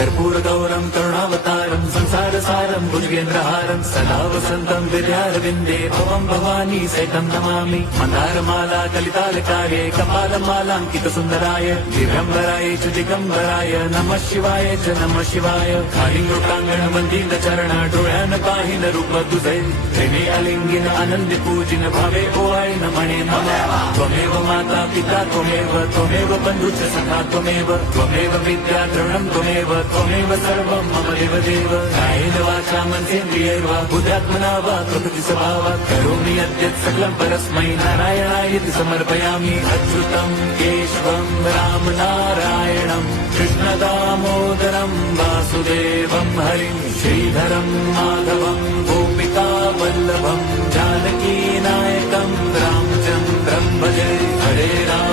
कर्पूर गौरम करुणावतारम संसार सारम भुजगेंद्रहारम सदा वसंतम विद्यारविंदे भवम भवानी सहितं नमामि मंदारमाला कलितालकार्ये कपालमालांकित सुंदराय दिव्यंबराय च दिगंबराय नमः शिवाय च नमः शिवाय कालिंगोटांगण वंदित चरण डोळ्यान पाहिन रूप तुझे प्रेमे अलिंगिन आनंद पूजिन भावे ओवाळी म्हणे मम त्वमेव माता पिता त्वमेव बंधुच सखा त्वमेव विद्या द्रवणं त्वमेव सर्वं मम देव कायेन वाचा मनसेन्द्रियैर्वा बुद्ध्यात्मना वा प्रकृति स्वभावात् करोमि यद्यत् सकलं परस्मै नारायणायति समर्पयामि अच्युतं केशवं राम नारायणं कृष्णदामोदरं वासुदेवं हरिं श्रीधरं माधवं गोपिका वल्लभं जानकी नायकं रामचन्द्रं भजे हरे राम